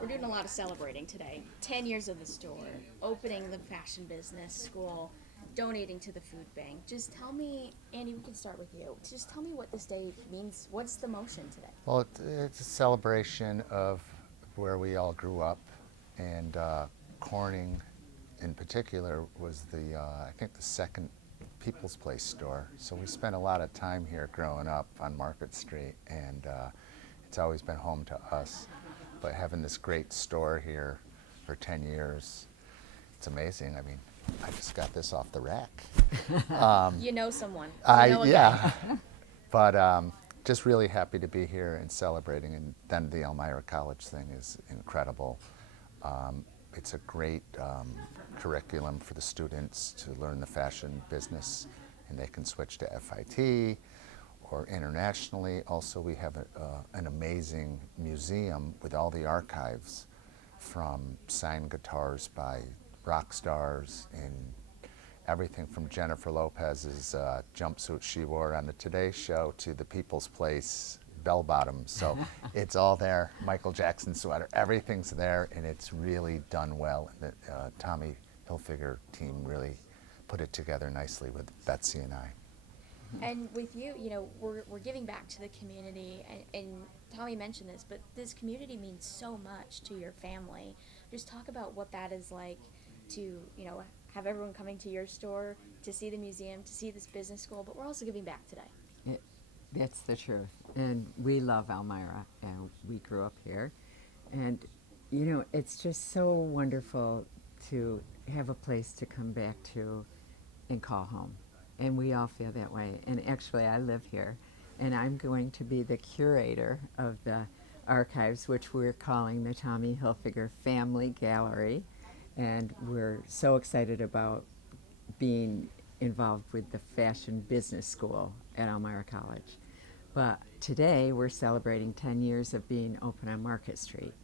We're doing a lot of celebrating today. 10 years of the store, opening the fashion business school, donating to the food bank. Just tell me, Andy, we can start with you. Just tell me what this day means. What's the motion today? Well, it's a celebration of where we all grew up, and Corning, in particular, was I think the second People's Place store. So we spent a lot of time here growing up on Market Street, and it's always been home to us. But having this great store here for 10 years, it's amazing. I mean, I just got this off the rack. You know someone. I You know a guy. yeah, but just really happy to be here and celebrating. And then the Elmira College thing is incredible. It's a great curriculum for the students to learn the fashion business, and they can switch to FIT or internationally. Also, we have an amazing museum with all the archives from signed guitars by rock stars and everything from Jennifer Lopez's jumpsuit she wore on the Today Show to the People's Place bell bottoms. So it's all there. Michael Jackson sweater, everything's there, and it's really done well. And the Tommy Hilfiger team really put it together nicely with Betsy and I. And with you, we're giving back to the community, and Tommy mentioned this, but this community means so much to your family. Just talk about what that is like to, have everyone coming to your store, to see the museum, to see this business school, but we're also giving back today. That's the truth. And we love Elmira, and we grew up here. And, it's just so wonderful to have a place to come back to and call home. And we all feel that way. And actually, I live here, and I'm going to be the curator of the archives, which we're calling the Tommy Hilfiger Family Gallery. And we're so excited about being involved with the Fashion Business School at Elmira College. But today, we're celebrating 10 years of being open on Market Street.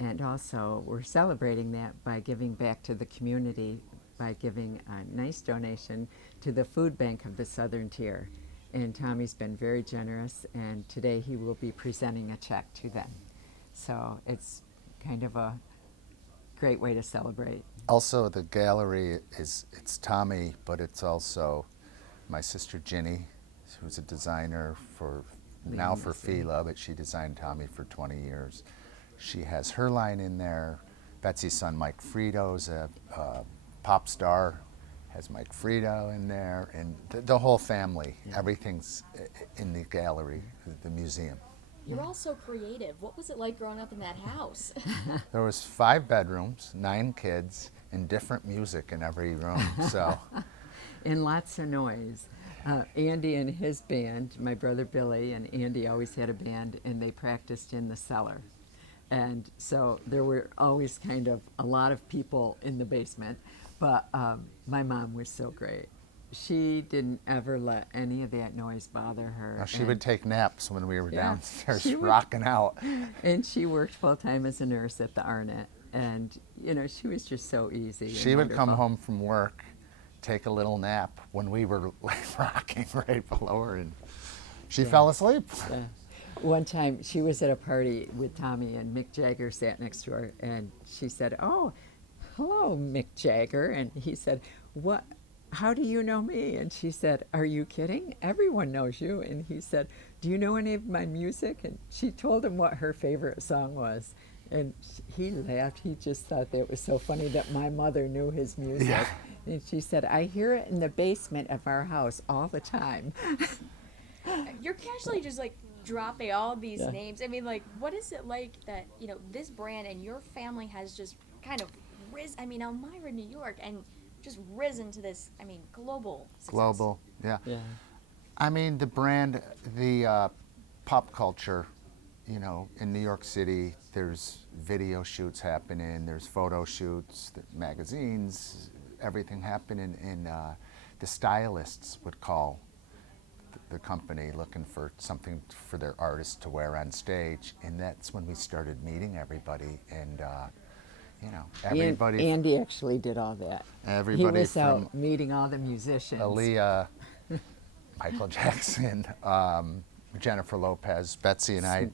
And also, we're celebrating that by giving back to the community by giving a nice donation to the food bank of the Southern Tier. And Tommy's been very generous, and today he will be presenting a check to them. So it's kind of a great way to celebrate. Also, the gallery it's Tommy, but it's also my sister Ginny, who's a designer for Fila, but she designed Tommy for 20 years. She has her line in there. Betsy's son Mike Frito's a pop star, has Mike Frito in there, and the whole family. Yeah. Everything's in the gallery, the museum. You're all so creative. What was it like growing up in that house? There was 5 bedrooms, 9 kids, and different music in every room. So, and lots of noise. Andy and his band, my brother Billy and Andy always had a band, and they practiced in the cellar. And so there were always kind of a lot of people in the basement. But my mom was so great. She didn't ever let any of that noise bother her. She would take naps when we were downstairs rocking out. And she worked full-time as a nurse at the Arnett. And, she was just so easy. She would come home from work, take a little nap when we were rocking right below her, and she fell asleep. Yeah. One time she was at a party with Tommy, and Mick Jagger sat next to her, and she said, "Oh, hello, Mick Jagger." And he said, "What? How do you know me?" And she said, "Are you kidding? Everyone knows you." And he said, "Do you know any of my music?" And she told him what her favorite song was. And he laughed. He just thought that was so funny that my mother knew his music. Yeah. And she said, "I hear it in the basement of our house all the time." You're casually just dropping all these names. I mean, what is it like that, this brand and your family has just kind of risen, Elmira, New York, and just risen to this, global success. Global, yeah. The brand, the pop culture, in New York City, there's video shoots happening, there's photo shoots, magazines, everything happening, and the stylists would call the company looking for something for their artists to wear on stage, and that's when we started meeting everybody, and everybody. Andy actually did all that. Everybody he was from out meeting all the musicians. Aaliyah, Michael Jackson, Jennifer Lopez, Betsy and I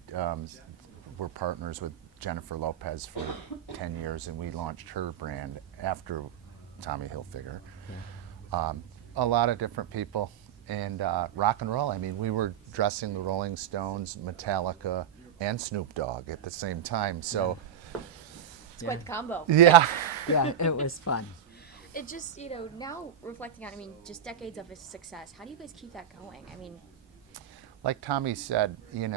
were partners with Jennifer Lopez for 10 years, and we launched her brand after Tommy Hilfiger. A lot of different people, and rock and roll. I mean, we were dressing the Rolling Stones, Metallica, and Snoop Dogg at the same time. So, It's quite the combo. yeah. Yeah, it was fun. It just, now reflecting on, I mean, just decades of his success, how do you guys keep that going? I mean, Like Tommy said, you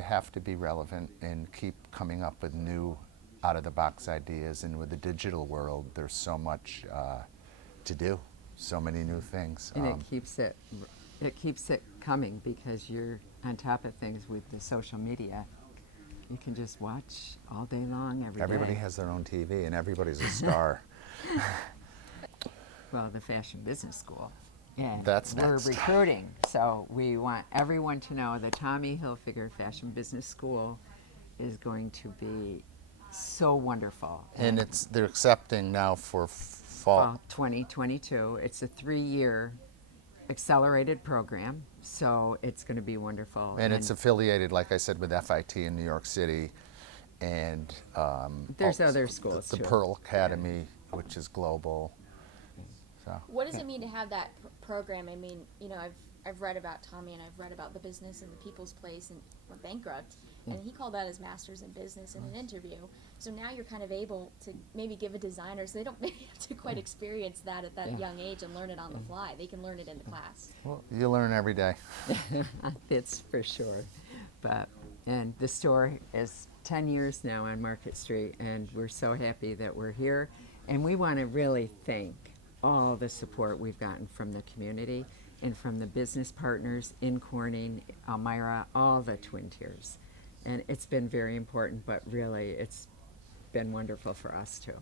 have to be relevant and keep coming up with new out-of-the-box ideas. And with the digital world, there's so much to do, so many new things. And it keeps it coming because you're on top of things with the social media. You can just watch all day long, every day. Everybody has their own TV, and everybody's a star. Well, the Fashion Business School. And That's we're next. recruiting, so we want everyone to know the Tommy Hilfiger Fashion Business School is going to be so wonderful. And they're accepting now for fall. 2022. It's a 3-year accelerated program, so it's going to be wonderful. And it's affiliated, like I said, with FIT in New York City, and There's other schools, the too. Pearl Academy, which is global. So what does it mean to have that program? I mean, I've read about Tommy, and I've read about the business and the People's Place, and went bankrupt, and he called that his master's in business in an interview. So now you're kind of able to maybe give a designer, so they don't maybe have to quite experience that at that young age and learn it on the fly. They can learn it in the class. well, you learn every day. That's for sure. And the store is 10 years now on Market Street, and we're so happy that we're here. And we want to really thank all the support we've gotten from the community and from the business partners in Corning, Elmira, all the Twin Tiers. And it's been very important, but really it's been wonderful for us too.